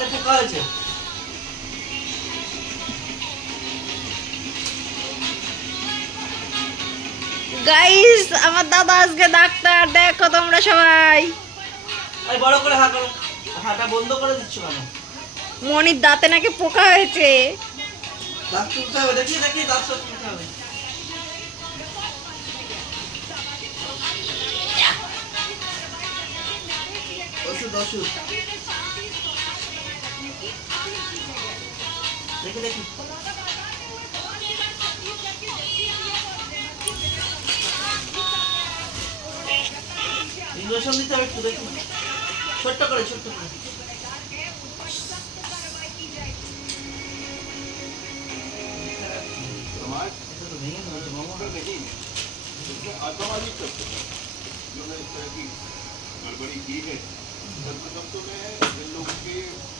দাঁতে পোকা হয়েছে। গাইস আমার দাদা আজকে ডাক্তার, দেখো তোমরা সবাই। এই বড় করে হা করো, হাটা বন্ধ করে দিচ্ছ কেন? মনির দাঁতে নাকি পোকা হয়েছে। দাঁত তুলতে হবে, দেখি দেখি দাঁত সব তুলতে হবে। ওষুধ ওষুধ দেখি দেখি। ইঞ্জেকশন দিতে হবে একটু, দেখি ছোট্ট করে ছোট্ট করে। এটা তো ভেঙে ফেলেছে মামা। आशावादी करते हैं जो इस तरह की गड़बड़ी की है सर्वप्रथम तो मैं इन लोगों के